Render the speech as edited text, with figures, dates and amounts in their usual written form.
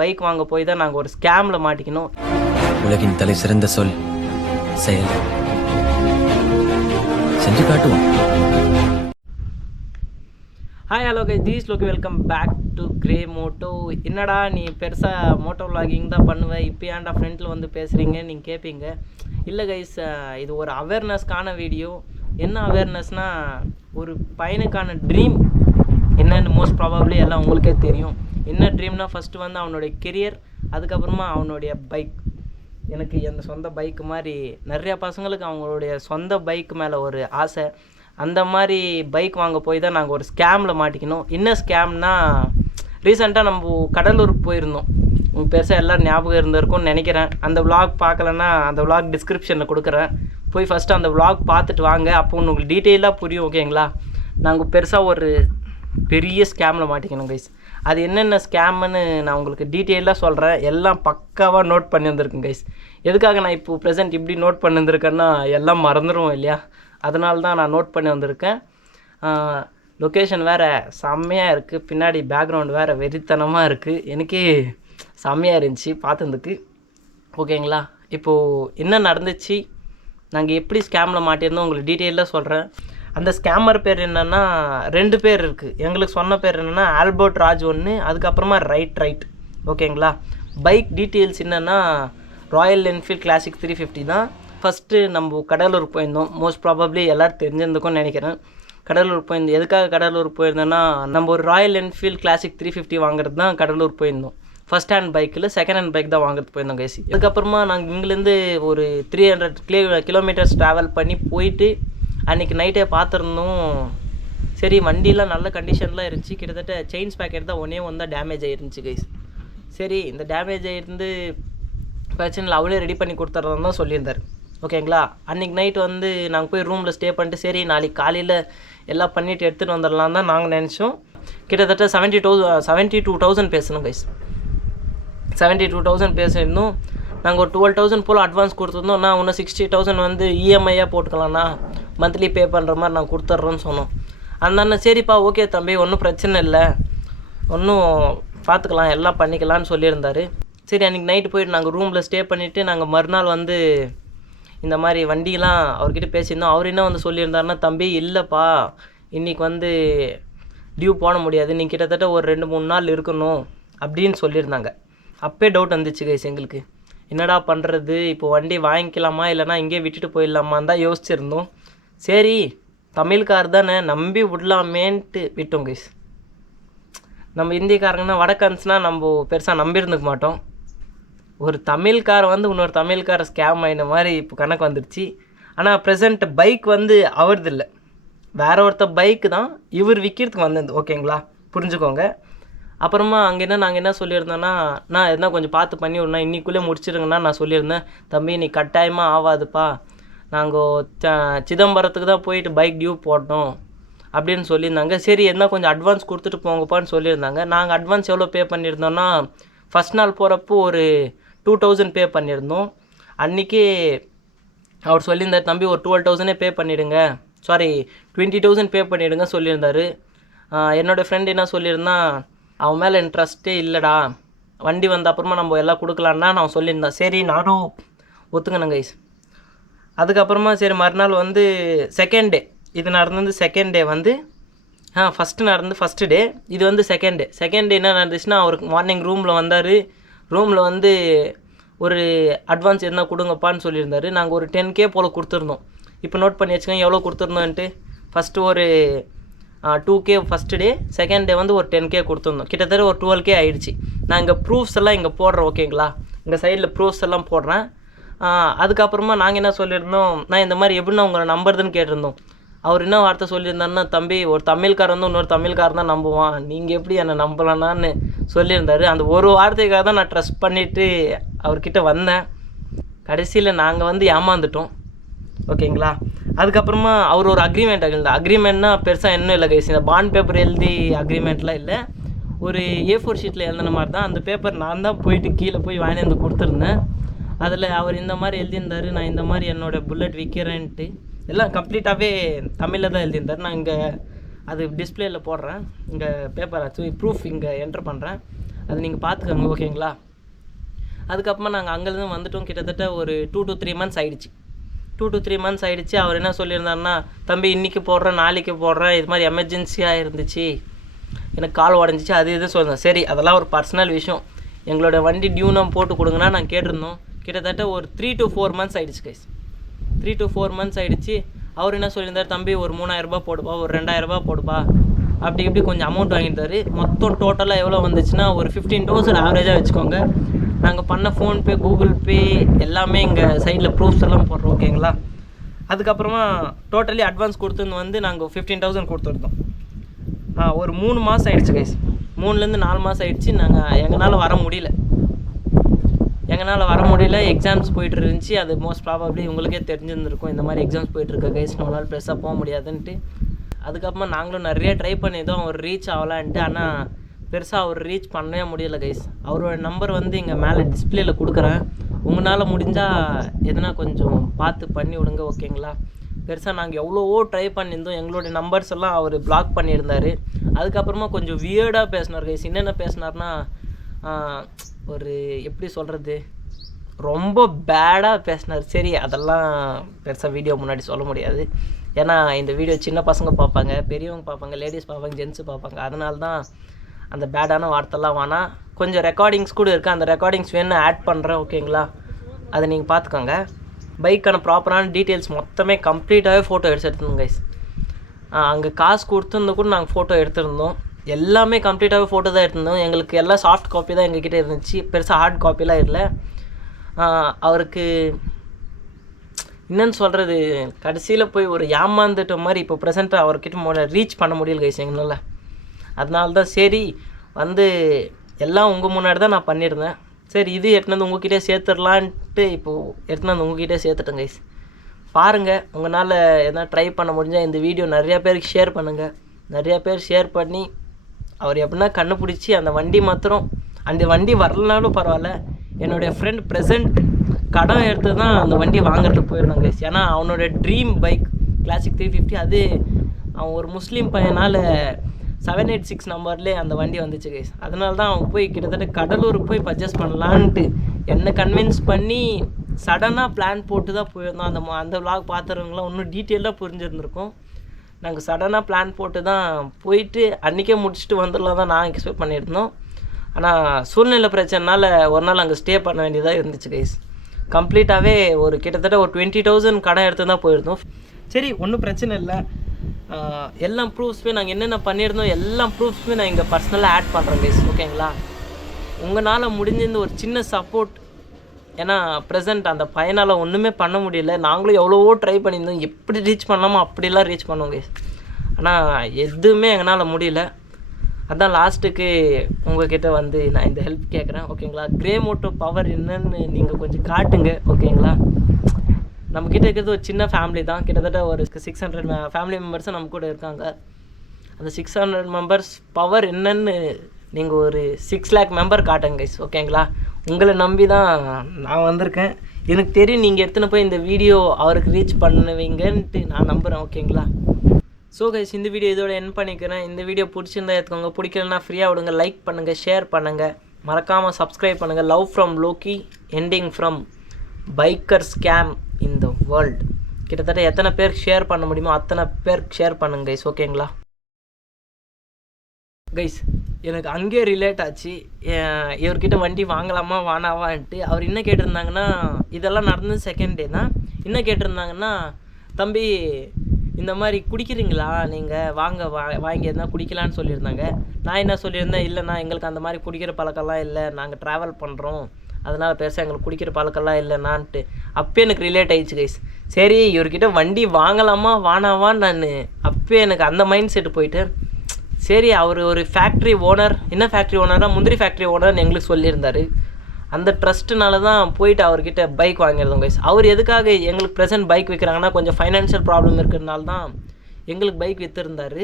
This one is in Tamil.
பைக் வாங்க போய் தான் நாங்கள் ஒரு ஸ்கேமில் மாட்டிக்கணும். உலகின் தலை சிறந்த சொல் செயல். செஞ்சு காட்டுவோம். Hi hello guys, this Lok welcome back to Grey Moto. என்னடா நீ பெருசாக மோட்டோ விளாகிங் தான் பண்ணுவேன், இப்போ ஏன்டா ஃப்ரெண்டில் வந்து பேசுகிறீங்க நீங்கள் கேட்பீங்க. இல்லை கைஸ், இது ஒரு அவேர்னஸ்க்கான வீடியோ. என்ன அவேர்னஸ்னால், ஒரு பையனுக்கான ட்ரீம் என்னென்னு மோஸ்ட் ப்ராபப்ளி எல்லாம் உங்களுக்கே தெரியும். என்ன ட்ரீம்னா, ஃபஸ்ட்டு வந்து அவனுடைய கெரியர், அதுக்கப்புறமா அவனுடைய பைக். எனக்கு என் சொந்த பைக்கு மாதிரி நிறையா பசங்களுக்கு அவங்களுடைய சொந்த பைக் மேலே ஒரு ஆசை. அந்த மாதிரி பைக் வாங்க போய் தான் நாங்கள் ஒரு ஸ்கேமில் மாட்டிக்கணும். என்ன ஸ்கேம்னா, ரீசெண்டாக நம்ம கடலூருக்கு போயிருந்தோம். உங்கள் பெருசாக எல்லோரும் ஞாபகம் இருந்திருக்கும்னு நினைக்கிறேன். அந்த விலாக் பார்க்கலன்னா அந்த விலாக் டிஸ்கிரிப்ஷனில் கொடுக்குறேன், போய் ஃபஸ்ட்டு அந்த விலாக் பார்த்துட்டு வாங்க. அப்போ உங்களுக்கு டீட்டெயிலாக புரியும், ஓகேங்களா. நாங்கள் பெருசாக ஒரு பெரிய ஸ்கேமில் மாட்டிக்கணும் கைஸ். அது என்னென்ன ஸ்கேம்னு நான் உங்களுக்கு டீட்டெயிலாக சொல்கிறேன். எல்லாம் பக்காவாக நோட் பண்ணி வந்திருக்கேன் கைஸ். எதுக்காக நான் இப்போது ப்ரெசென்ட் இப்படி நோட் பண்ணி வந்திருக்கேன்னா, எல்லாம் மறந்துடுவோம் இல்லையா, அதனால தான் நான் நோட் பண்ணி வந்திருக்கேன். லொக்கேஷன் வேறு செம்மையாக இருக்குது, பின்னாடி பேக்ரவுண்ட் வேறு வெறித்தனமாக இருக்குது. எனக்கே செம்மையாக இருந்துச்சு பார்த்ததுக்கு, ஓகேங்களா. இப்போது என்ன நடந்துச்சு, நாங்கள் எப்படி ஸ்கேமில் மாட்டியிருந்தோம் உங்களுக்கு டீட்டெயிலாக சொல்கிறேன். அந்த ஸ்கேமர் பேர் என்னென்னா, 2 பேர் இருக்குது. எங்களுக்கு சொன்ன பேர் என்னென்னா ஆல்பர்ட் ராஜ் ஒன்று, அதுக்கப்புறமா ரைட், ஓகேங்களா. பைக் டீட்டெயில்ஸ் என்னென்னா, ராயல் என்ஃபீல்ட் கிளாசிக் 350 தான். ஃபஸ்ட்டு நம்ம கடலூருக்கு போயிருந்தோம். மோஸ்ட் ப்ராபப்ளி எல்லோரும் தெரிஞ்சிருந்துக்கும்னு நினைக்கிறேன். கடலூர் போயிருந்தோம். எதுக்காக கடலூர் போயிருந்தோன்னா, நம்ம ஒரு ராயல் என்ஃபீல்ட் கிளாசிக் 350 வாங்குறது தான் கடலூர் போயிருந்தோம். ஃபஸ்ட் ஹேண்ட் பைக்கில் செகண்ட் ஹேண்ட் பைக் தான் வாங்குறது போயிருந்தோம் கைசி. அதுக்கப்புறமா நாங்கள் இங்கேருந்து ஒரு 300 கிலோமீட்டர்ஸ் ட்ராவல் பண்ணி போயிட்டு அன்றைக்கி நைட்டே பார்த்துருந்தோம். சரி, வண்டிலாம் நல்ல கண்டிஷன்லாம் இருந்துச்சு. கிட்டத்தட்ட செயின்ஸ் பேக்கெட் தான் ஒன்றே தான் டேமேஜ் ஆகிருந்துச்சு கைஸ். சரி, இந்த டேமேஜ் ஆகிருந்து பிரச்சனை இல்லை, அவளே ரெடி பண்ணி கொடுத்துட்றதுன்னு தான் சொல்லியிருந்தார், ஓகேங்களா. அன்றைக்கி நைட் வந்து நாங்கள் போய் ரூமில் ஸ்டே பண்ணிட்டு, சரி நாளைக்கு காலையில் எல்லாம் பண்ணிவிட்டு எடுத்துகிட்டு வந்துடலாம் தான் நாங்கள் நினச்சோம். கிட்டத்தட்ட 72,000 பேசணும் கைஸ். 72,000 பேசியிருந்தோம். நாங்கள் ஒரு 12,000 போல் அட்வான்ஸ் கொடுத்துருந்தோம். நான் இன்னும் 60,000 வந்து இஎம்ஐயாக போட்டுக்கலாம்ண்ணா, மந்த்லி பே பண்ணுற மாதிரி நான் கொடுத்துட்றேன்னு சொன்னோம். அந்த அண்ணன் சரிப்பா ஓகே தம்பி, ஒன்றும் பிரச்சனை இல்லை, ஒன்றும் பார்த்துக்கலாம், எல்லாம் பண்ணிக்கலான்னு சொல்லியிருந்தார். சரி, அன்றைக்கி நைட்டு போய்ட்டு நாங்கள் ரூமில் ஸ்டே பண்ணிவிட்டு நாங்கள் மறுநாள் வந்து இந்த மாதிரி வண்டியெலாம் அவர்கிட்ட பேசியிருந்தோம். அவர் என்ன வந்து சொல்லியிருந்தாருன்னா, தம்பி இல்லைப்பா இன்றைக்கி வந்து டியூ போட முடியாது, நீங்கள் கிட்டத்தட்ட ஒரு 2-3 நாள் இருக்கணும் அப்படின்னு சொல்லியிருந்தாங்க. அப்பே டவுட் வந்துச்சு கைஸ் எங்களுக்கு, என்னடா பண்ணுறது, இப்போ வண்டி வாங்கிக்கலாமா இல்லைனா இங்கேயே விட்டுட்டு போயிடலாமான்னு தான் யோசிச்சுருந்தோம். சரி, தமிழ்கார் தானே நம்பி விடலாமேன்ட்டு விட்டோம் கைஸ். நம்ம இந்தியக்காரங்கன்னா வடக்கன்ஸ்னால் நம்ம பெருசாக நம்பியிருந்துக்க மாட்டோம். ஒரு தமிழ்கார் வந்து இன்னொரு தமிழ்கார ஸ்கேம் ஆகின மாதிரி இப்போ கணக்கு வந்துடுச்சு. ஆனால் ப்ரெசண்ட் பைக் வந்து அவரது இல்லை, வேற ஒருத்தர் பைக்கு தான் இவர் விற்கிறதுக்கு வந்தது, ஓகேங்களா, புரிஞ்சுக்கோங்க. அப்புறமா அங்கே நாங்கள் என்ன சொல்லியிருந்தோன்னா, நான் எதனா கொஞ்சம் பார்த்து பண்ணி விடணும், இன்றைக்குள்ளே முடிச்சிருங்கண்ணா நான் சொல்லியிருந்தேன். தம்பி நீ கட்டாயமாக ஆகாதுப்பா, நாங்கள் சிதம்பரத்துக்கு தான் போயிட்டு பைக் டியூ போட்டோம் அப்படின்னு சொல்லியிருந்தாங்க. சரி, என்ன கொஞ்சம் அட்வான்ஸ் கொடுத்துட்டு போங்கப்பான்னு சொல்லியிருந்தாங்க. நாங்கள் அட்வான்ஸ் எவ்வளோ பே பண்ணியிருந்தோன்னா, ஃபஸ்ட் நாள் போகிறப்போ ஒரு 2,000 பே பண்ணியிருந்தோம். அன்றைக்கி அவர் சொல்லியிருந்தார், தம்பி ஒரு 12,000 பே பண்ணிவிடுங்க, சாரி 20,000 பே பண்ணிவிடுங்க சொல்லியிருந்தார். என்னோடய ஃப்ரெண்ட் என்ன சொல்லியிருந்தான், அவன் மேலே இன்ட்ரெஸ்ட்டே இல்லைடா, வண்டி வந்த அப்புறமா நம்ம எல்லாம் கொடுக்கலான்னா நான் சொல்லியிருந்தேன். சரி நானும் ஒத்துங்கினேன் கைஸ். அதுக்கப்புறமா சரி மறுநாள் வந்து செகண்ட் டே, இது நடந்தது செகண்ட் டே வந்து ஃபஸ்ட்டு டே, இது வந்து செகண்ட் டே என்ன நடந்துச்சுன்னா, அவருக்கு மார்னிங் ரூமில் வந்தார். ரூமில் வந்து ஒரு அட்வான்ஸ் என்ன கொடுங்கப்பான்னு சொல்லியிருந்தார். நாங்கள் ஒரு 10K போல் கொடுத்துருந்தோம். இப்போ நோட் பண்ணி வச்சுக்கோங்க எவ்வளோ கொடுத்துருந்தோன்ட்டு. ஃபஸ்ட்டு ஒரு 2K first day, second day வந்து ஒரு 10K கொடுத்துருந்தோம். கிட்டத்தட்ட ஒரு 12K ஆகிடுச்சு. நான் இங்கே ப்ரூஃப்ஸ் எல்லாம் இங்கே போடுறேன், ஓகேங்களா, இங்கே சைடில் ப்ரூஃப்ஸ் எல்லாம் போடுறேன். அதுக்கப்புறமா நாங்கள் என்ன சொல்லியிருந்தோம், நான் இந்த மாதிரி எப்படின்னா உங்களை நம்புறதுன்னு கேட்டிருந்தோம். அவர் என்ன வார்த்தை சொல்லியிருந்தாருன்னா, தம்பி ஒரு தமிழ்காரன் வந்து இன்னொரு தமிழ்காரன் தான் நம்புவான், நீங்கள் எப்படி என்னை நம்பலான்னு சொல்லியிருந்தார். அந்த ஒரு வார்த்தைக்காக தான் நான் ட்ரஸ்ட் பண்ணிவிட்டு அவர்கிட்ட வந்தேன். கடைசியில் நாங்கள் வந்து ஏமாந்துட்டோம், ஓகேங்களா. அதுக்கப்புறமா அவர் ஒரு அக்ரிமெண்ட்னா பெருசாக இன்னும் இல்லை கைஸ், இந்த பாண்ட் பேப்பர் எழுதி அக்ரிமெண்ட்லாம் இல்லை, ஒரு A4 ஷீட்டில் எழுதின மாதிரி தான். அந்த பேப்பர் நான் தான் போயிட்டு கீழே போய் வாங்கி வந்து கொடுத்துருந்தேன். அதில் அவர் இந்த மாதிரி எழுதியிருந்தார், நான் இந்த மாதிரி என்னோடய புல்லட் விற்கிறேன்ட்டு எல்லாம் கம்ப்ளீட்டாகவே தமிழில் தான் எழுதியிருந்தார். நான் இங்கே அது டிஸ்பிளேயில் போடுறேன், இங்கே பேப்பர் ஆச்சு ப்ரூஃப் இங்கே என்ட்ரு பண்ணுறேன். அது நீங்கள் பார்த்துக்கோங்க ஓகேங்களா. அதுக்கப்புறமா நாங்கள் அங்கேருந்து வந்துட்டோம். கிட்டத்தட்ட ஒரு 2 to 3 months ஆகிடுச்சு. 2 to 3 months ஆகிடுச்சு. அவர் என்ன சொல்லியிருந்தாருன்னா, தம்பி இன்றைக்கி போடுறேன், நாளைக்கு போடுறேன், இது மாதிரி எமர்ஜென்சியாக இருந்துச்சு, எனக்கு கால் உடஞ்சிச்சு, அது இது சொல்லுங்கள். சரி, அதெல்லாம் ஒரு பர்சனல் விஷயம். எங்களோட வண்டி டியூனம் போட்டு கொடுங்கன்னா நாங்கள் கேட்டிருந்தோம். கிட்டத்தட்ட ஒரு 3 to 4 months ஆகிடுச்சு கைஸ். 3 to 4 months ஆகிடுச்சு. அவர் என்ன சொல்லியிருந்தார், தம்பி ஒரு 3000 ரூபாய் போடுப்பா, ஒரு 2000 ரூபாய் போடுப்பா, அப்படி இப்படி கொஞ்சம் அமௌண்ட் வாங்கிட்டாரு. மொத்தம் டோட்டலாக எவ்வளோ வந்துச்சுன்னா ஒரு 15,000 ஆவரேஜாக வச்சுக்கோங்க. நாங்கள் பண்ண ஃபோன்பே, கூகுள் பே எல்லாமே இங்கே சைடில் ப்ரூஃப்ஸ் எல்லாம் போடுறோம் ஓகேங்களா. அதுக்கப்புறமா டோட்டலி அட்வான்ஸ் கொடுத்துருந்து வந்து நாங்கள் 15,000 கொடுத்துருந்தோம். ஒரு 3 மாதம் ஆகிடுச்சு கைஸ். 3லேருந்து 4 மாதம் ஆகிடுச்சு. எங்களால் வர முடியல. எக்ஸாம்ஸ் போயிட்டு இருந்துச்சு. அது மோஸ்ட் ப்ராபப்ளி உங்களுக்கே தெரிஞ்சிருந்துருக்கும், இந்த மாதிரி எக்ஸாம்ஸ் போயிட்டுருக்க கைஸ், நம்மளால் பெருசாக போக முடியாதுன்ட்டு. அதுக்கப்புறமா நாங்களும் நிறைய ட்ரை பண்ணியிருந்தோம், அவர் ரீச் ஆகலான்ட்டு. ஆனால் பெருசாக அவர் ரீச் பண்ணவே முடியலை கைஸ். அவரோட நம்பர் வந்து இங்கே மேலே டிஸ்பிளேயில் கொடுக்குறேன். உங்களால் முடிஞ்சால் எதனா கொஞ்சம் பார்த்து பண்ணி விடுங்க ஓகேங்களா. பெருசாக நாங்கள் எவ்வளவோ ட்ரை பண்ணியிருந்தோம். எங்களுடைய நம்பர்ஸ் எல்லாம் அவர் பிளாக் பண்ணியிருந்தார். அதுக்கப்புறமா கொஞ்சம் வியர்டாக பேசினார் கைஸ். என்னென்ன பேசினார்னா, ஒரு எப்படி சொல்கிறது, ரொம்ப பேடாக பேசினார். சரி, அதெல்லாம் பெருசாக வீடியோ முன்னாடி சொல்ல முடியாது. ஏன்னா இந்த வீடியோ சின்ன பசங்க பார்ப்பாங்க, பெரியவங்க பார்ப்பாங்க, லேடிஸ் பார்ப்பாங்க, ஜென்ஸு பார்ப்பாங்க. அதனால தான் அந்த பேடான வார்த்தைலாம் வேணாம். கொஞ்சம் ரெக்கார்டிங்ஸ் கூட இருக்குது, அந்த ரெக்கார்டிங்ஸ் வேணும் ஆட் பண்ணுறேன் ஓகேங்களா. அதை நீங்கள் பார்த்துக்கோங்க. பைக்கான ப்ராப்பரான டீட்டெயில்ஸ் மொத்தமே கம்ப்ளீட்டாகவே ஃபோட்டோ எடுத்துருந்தோம் கைஸ். அங்கே காசு கொடுத்துருந்து கூட நாங்கள் ஃபோட்டோ எடுத்துருந்தோம். எல்லாமே கம்ப்ளீட்டாகவே ஃபோட்டோ தான் எடுத்திருந்தோம். எங்களுக்கு எல்லாம் சாஃப்ட் காப்பி தான் எங்ககிட்ட இருந்துச்சு, பெருசாக ஹார்ட் காப்பிலாம் இல்லை. அவருக்கு என்னன்னு சொல்கிறது, கடைசியில் போய் ஒரு ஏமாந்துட்ட மாதிரி இப்போ ப்ரெசென்ட்டாக அவர்கிட்ட ரீச் பண்ண முடியல கைஸ் எங்களால். அதனால தான் சரி வந்து எல்லாம் உங்கள் முன்னாடி தான் நான் பண்ணியிருந்தேன். சரி, இது எடுத்துன்னு உங்ககிட்டே சேர்த்துடலான்ட்டு இப்போது எடுத்துன்னு உங்ககிட்டே சேர்த்துட்டேன் கைஸ். பாருங்கள், உங்களால் எதனா ட்ரை பண்ண முடிஞ்சால் இந்த வீடியோ நிறையா பேருக்கு ஷேர் பண்ணுங்கள். நிறையா பேர் ஷேர் பண்ணி அவர் எப்படின்னா கண்டுபிடிச்சி அந்த வண்டி வரலனாலும் பரவாயில்ல, என்னுடைய ஃப்ரெண்ட் ப்ரெசென்ட் கடன் எடுத்து தான் அந்த வண்டி வாங்குறதுக்கு போயிருந்தாங்க கைஸ். ஏன்னா அவனோட ட்ரீம் பைக் கிளாசிக் 350. அது அவன் ஒரு முஸ்லீம் பையனால் 786 நம்பர்லேயே அந்த வண்டி வந்துச்சு கைஸ். அதனால தான் அவன் போய் கிட்டத்தட்ட கடலூருக்கு போய் பர்ச்சேஸ் பண்ணலான்ட்டு என்னை கன்வின்ஸ் பண்ணி சடனாக பிளான் போட்டு தான் போயிருந்தோம். அந்த vlog பார்த்துறவங்களாம் இன்னும் டீட்டெயிலாக புரிஞ்சிருந்துருக்கும். நாங்கள் சடனாக பிளான் போட்டு தான் போயிட்டு அன்றைக்கே முடிச்சுட்டு வந்துடலாம் தான் நான் எக்ஸ்பெக்ட் பண்ணியிருந்தோம். ஆனால் சூழ்நிலை பிரச்சனைனால ஒரு நாள் அங்கே ஸ்டே பண்ண வேண்டியதாக இருந்துச்சு கைஸ். கம்ப்ளீட்டாகவே ஒரு கிட்டத்தட்ட ஒரு 20,000 கடன் எடுத்து தான் போயிருந்தோம். சரி, ஒன்றும் பிரச்சனை இல்லை. எல்லா ப்ரூஃப்ஸுமே நாங்கள் என்னென்ன பண்ணியிருந்தோம் எல்லா ப்ரூஃப்ஸுமே நான் இங்கே பர்சனலாக ஆட் பண்ணுறேன் கைஸ் ஓகேங்களா. உங்களால் முடிஞ்சிருந்த ஒரு சின்ன சப்போர்ட். ஏன்னா ப்ரெசென்ட் அந்த பையனால் ஒன்றுமே பண்ண முடியல. நாங்களும் எவ்வளவோ ட்ரை பண்ணியிருந்தோம், எப்படி ரீச் பண்ணலாமோ அப்படிலாம் ரீச் பண்ணுவோம் கைஸ். ஆனால் எதுவுமே எங்களால் முடியல. அதான் லாஸ்ட்டுக்கு உங்கள்கிட்ட வந்து நான் இந்த ஹெல்ப் கேட்குறேன் ஓகேங்களா. கிரே மோட்டோ பவர் என்னன்னு நீங்கள் கொஞ்சம் காட்டுங்க ஓகேங்களா. நம்மக்கிட்ட இருக்கிறது ஒரு சின்ன ஃபேமிலி தான். கிட்டத்தட்ட ஒரு 600 ஃபேமிலி மெம்பர்ஸும் நம்ம கூட இருக்காங்க. அந்த 600 மெம்பர்ஸ் பவர் என்னன்னு நீங்கள் ஒரு 6 lakh மெம்பர் காட்டுங்க கைஸ் ஓகேங்களா. உங்களை நம்பி தான் நான் வந்திருக்கேன். எனக்கு தெரியும் நீங்கள் எடுத்துன்னு போய் இந்த வீடியோ அவருக்கு ரீச் பண்ணுவீங்கன்ட்டு நான் நம்புகிறேன் ஓகேங்களா. ஸோ கைஸ், இந்த வீடியோ இதோட என் பண்ணிக்கிறேன். இந்த வீடியோ பிடிச்சிருந்தா எடுத்துக்கோங்க, பிடிக்கலன்னா ஃப்ரீயாக விடுங்க. லைக் பண்ணுங்கள், ஷேர் பண்ணுங்கள், மறக்காமல் சப்ஸ்கிரைப் பண்ணுங்கள். Love from Loki, ending from biker scam in the world. கிட்டத்தட்ட எத்தனை பேருக்கு ஷேர் பண்ண முடியுமோ அத்தனை பேருக்கு ஷேர் பண்ணுங்க கைஸ் ஓகேங்களா. கைஸ், எனக்கு அங்கேயே ரிலேட் ஆச்சு. இவர்கிட்ட வண்டி வாங்கலாமா வானாவான்ட்டு. அவர் என்ன கேட்டிருந்தாங்கன்னா, இதெல்லாம் நடந்தது செகண்ட் டே தான். என்ன கேட்டிருந்தாங்கன்னா, தம்பி இந்த மாதிரி குடிக்கிறீங்களா நீங்கள், வாங்கி எதுனா குடிக்கலான்னு சொல்லியிருந்தாங்க. நான் என்ன சொல்லியிருந்தேன், இல்லைண்ணா எங்களுக்கு அந்த மாதிரி குடிக்கிற பழக்கம்லாம் இல்லை, நாங்கள் ட்ராவல் பண்ணுறோம், அதனால் பெருசாக எங்களுக்கு குடிக்கிற பழக்கம்லாம் இல்லைனான்ட்டு. அப்போ எனக்கு ரிலேட் ஆகிடுச்சு கைஸ். சரி, இவர்கிட்ட வண்டி வாங்கலாமா வானாவான்னு நான் அப்போ எனக்கு அந்த மைண்ட் செட்டு போயிட்டு, சரி அவர் ஒரு ஃபேக்ட்ரி ஓனர், என்ன ஃபேக்ட்ரி ஓனராக முந்திரி ஃபேக்ட்ரி ஓனர்னு எங்களுக்கு சொல்லியிருந்தார். அந்த ட்ரஸ்ட்டுனால தான் போயிட்டு அவர்கிட்ட பைக் வாங்கியிருந்தோம் கைஸ். அவர் எதுக்காக எங்களுக்கு ப்ரெசென்ட் பைக் விற்கிறாங்கன்னா, கொஞ்சம் ஃபைனான்ஷியல் ப்ராப்ளம் இருக்கிறதுனால தான் எங்களுக்கு பைக் விற்றுருந்தார்.